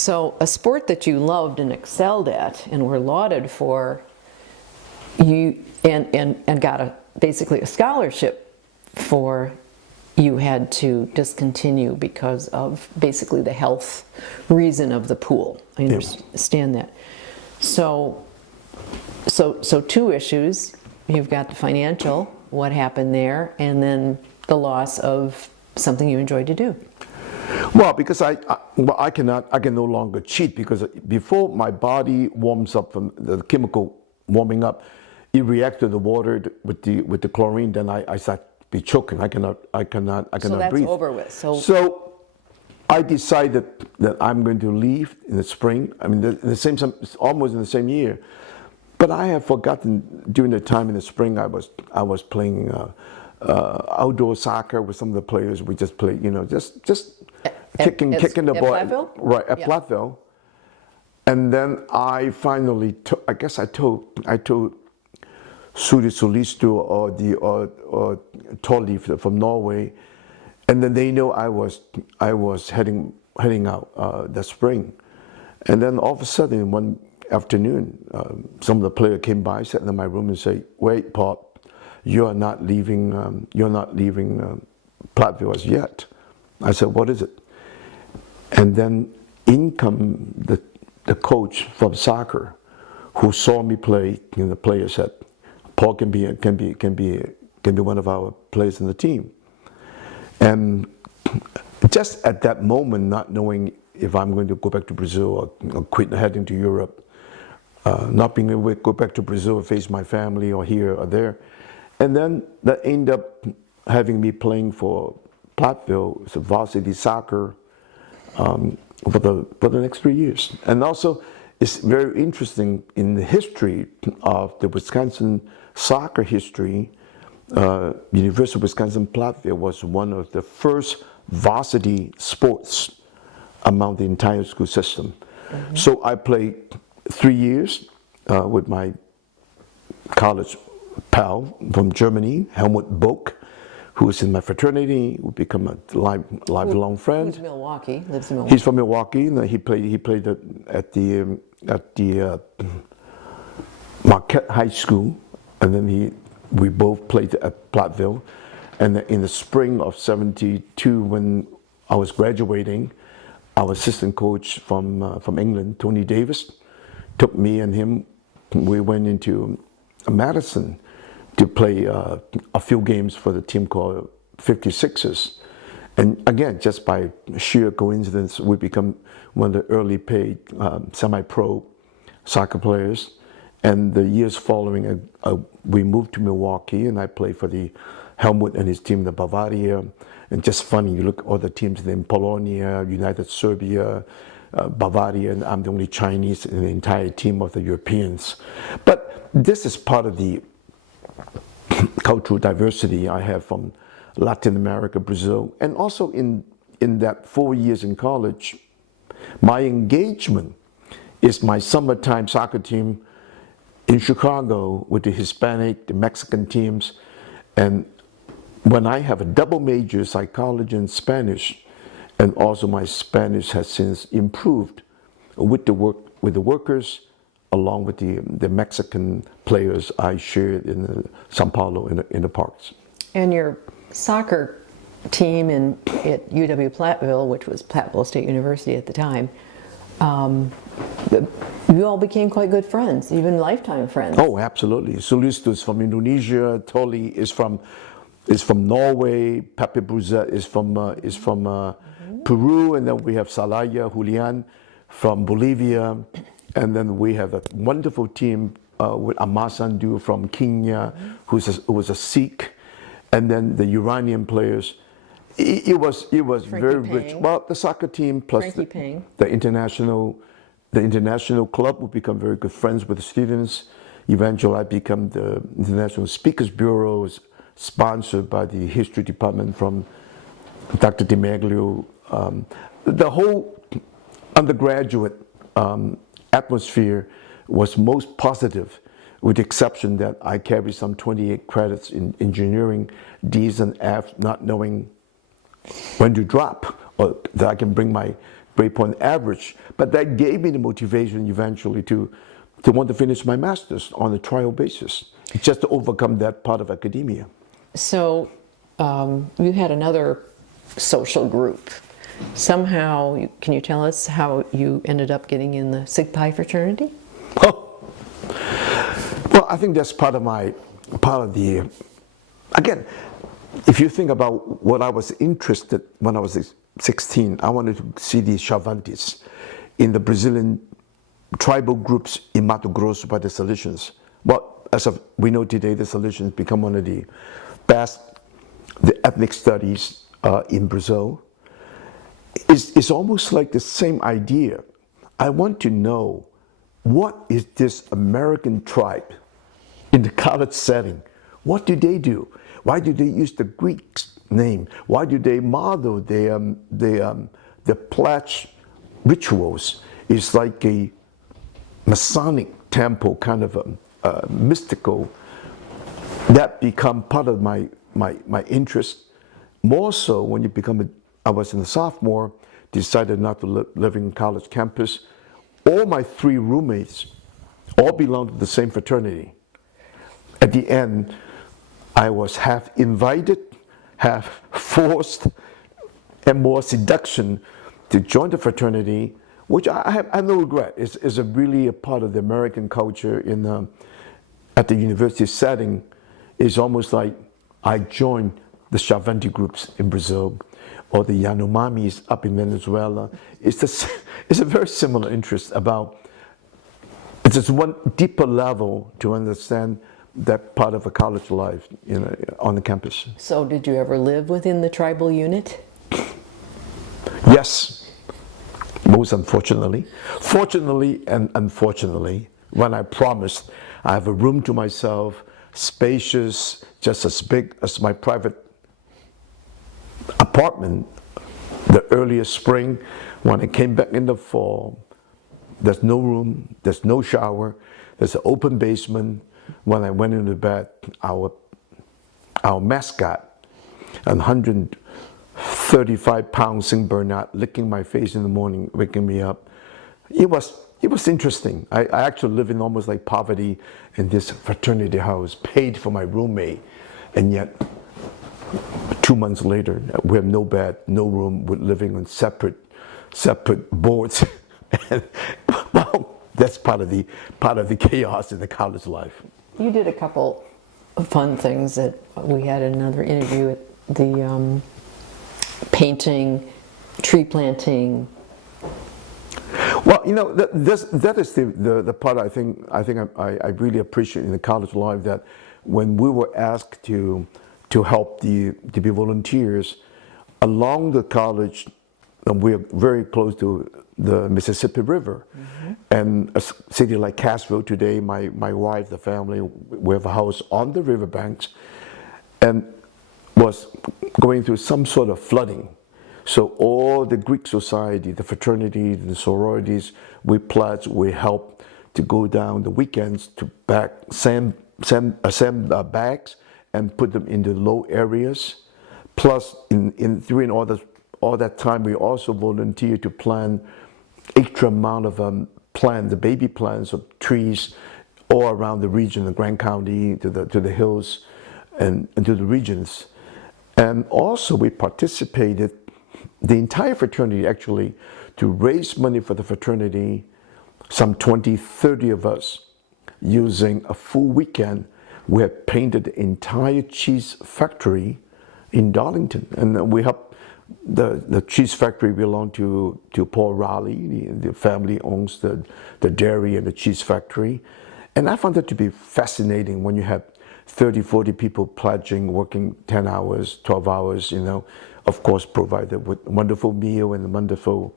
So a sport that you loved and excelled at and were lauded for, you and got basically a scholarship for, you had to discontinue because of basically the health reason of the pool. I understand that. So two issues. You've got the financial, what happened there, and then the loss of something you enjoyed to do. Well, because I can no longer cheat, because before my body warms up from the chemical warming up, it reacts to the water with the chlorine. Then I start be choking. I cannot So that's breathe. over with. So I decided that I'm going to leave in the spring. I mean, almost in the same year. But I have forgotten during the time in the spring I was playing outdoor soccer with some of the players. We just played, just kicking the ball. Platteville? Right, at Platteville. And then I finally, I told Suri Solisto or Tolly from Norway, and then they know I was heading out that spring. And then all of a sudden one afternoon, some of the players came by, sat in my room and say, "Wait, Pop, you're not leaving Platteville as yet." I said, "What is it?" And then in come the coach from soccer, who saw me play. The player said, "Paul can be one of our players in the team." And just at that moment, not knowing if I'm going to go back to Brazil or quit heading to Europe, not being able to go back to Brazil and face my family or here or there, and then that ended up having me playing for Platteville, so varsity soccer, for the next 3 years. And also, it's very interesting in the history of the Wisconsin soccer history. University of Wisconsin-Platteville was one of the first varsity sports among the entire school system. Mm-hmm. So I played 3 years with my college pal from Germany, Helmut Bock, who was in my fraternity, who became a lifelong friend. Lives in Milwaukee. He's from Milwaukee, and he played at the Marquette High School, and then we both played at Platteville. And in the spring of '72, when I was graduating, our assistant coach from England, Tony Davis, took me and him. We went into Madison to play a few games for the team called 56ers. And again, just by sheer coincidence, we become one of the early paid semi-pro soccer players. And the years following, we moved to Milwaukee, and I played for the Helmut and his team, the Bavaria. And just funny, you look at all the teams in Polonia, United Serbia, Bavaria, and I'm the only Chinese in the entire team of the Europeans. But this is part of the cultural diversity I have from Latin America, Brazil, and also in that 4 years in college, my engagement is my summertime soccer team in Chicago with the Hispanic, the Mexican teams. And when I have a double major, psychology and Spanish, and also my Spanish has since improved with the workers, along with the Mexican players I shared in Sao Paulo in the parks. And your soccer team at UW-Platteville, which was Platteville State University at the time, you all became quite good friends, even lifetime friends. Oh, absolutely. Sulisto is from Indonesia. Tolly is from Norway. Pepe Bruzet is from Peru, and then we have Salaya Julian from Bolivia. And then we have a wonderful team with Amar Sandhu from Kenya, who was a Sikh, and then the Iranian players. It was very rich. Well, the soccer team plus the international club would become very good friends with the students. Eventually, I become the International Speakers Bureau, sponsored by the history department from Dr. DiMaglio. The whole undergraduate atmosphere was most positive, with the exception that I carried some 28 credits in engineering, D's and F's, not knowing when to drop, or that I can bring grade point average, but that gave me the motivation eventually to want to finish my master's on a trial basis, just to overcome that part of academia. So you had another social group. Somehow, can you tell us how you ended up getting in the Sig Pi fraternity? Oh, well, I think that's part of the, again, if you think about what I was interested when I was 16, I wanted to see the Chavantes in the Brazilian tribal groups in Mato Grosso by the Salesians. Well, as of we know today, the Salesians become one of the best ethnic studies in Brazil. It's almost like the same idea. I want to know, what is this American tribe in the college setting? What do they do? Why do they use the Greek name? Why do they model the pledge rituals? It's like a Masonic temple, kind of a mystical, that become part of my interest. More so when you become I was in a sophomore, decided not to live in college campus. All my 3 roommates all belonged to the same fraternity. At the end, I was half invited, half forced, and more seduction to join the fraternity, which I have no regret. It's really a part of the American culture at the university setting. It's almost like I joined the Chavante groups in Brazil, or the Yanomamis up in Venezuela. It's a very similar interest about, it's just one deeper level to understand that part of a college life on the campus. So did you ever live within the tribal unit? Yes, most unfortunately. Fortunately and unfortunately, when I promised I have a room to myself, spacious, just as big as my private apartment, the earliest spring, when I came back in the fall, there's no room, there's no shower, there's an open basement. When I went into bed, our mascot, a 135-pound Saint Bernard, licking my face in the morning, waking me up. It was interesting. I actually live in almost like poverty in this fraternity house, paid for my roommate, and yet 2 months later, we have no bed, no room. We're living on separate boards. And, well, that's part of the chaos in the college life. You did a couple of fun things that we had in another interview, at the painting, tree planting. Well, that is the part I think I really appreciate in the college life, that when we were asked to help to be volunteers along the college, and we're very close to the Mississippi River. Mm-hmm. And a city like Cassville today, my wife, the family, we have a house on the riverbanks, and was going through some sort of flooding. So all the Greek society, the fraternities, the sororities, we pledged, we helped to go down the weekends to bag sand bags and put them in the low areas. Plus, during all that time, we also volunteered to plant extra amount of the baby plants of trees all around the region, the Grand County, to the hills, and to the regions. And also, we participated, the entire fraternity actually, to raise money for the fraternity, some 20, 30 of us, using a full weekend. We had painted the entire cheese factory in Darlington, and we helped. The cheese factory belonged to Paul Raleigh. The family owns the dairy and the cheese factory. And I found it to be fascinating when you have 30, 40 people pledging, working 10 hours, 12 hours, of course provided with a wonderful meal and a wonderful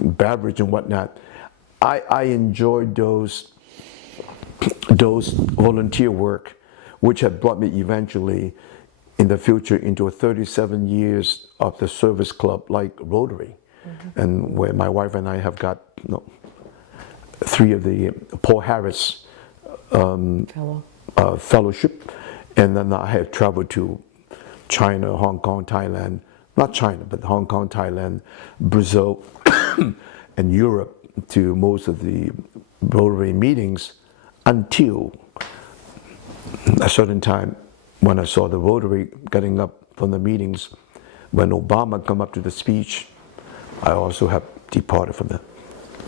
beverage and whatnot. I enjoyed those volunteer work, which had brought me eventually in the future into 37 years of the service club like Rotary. Mm-hmm. And where my wife and I have got 3 of the Paul Harris fellowship, and then I have traveled to China, Hong Kong, Thailand not China, but Hong Kong, Thailand, Brazil, and Europe to most of the Rotary meetings until a certain time when I saw the Rotary getting up from the meetings. When Obama come up to the speech, I also have departed from that.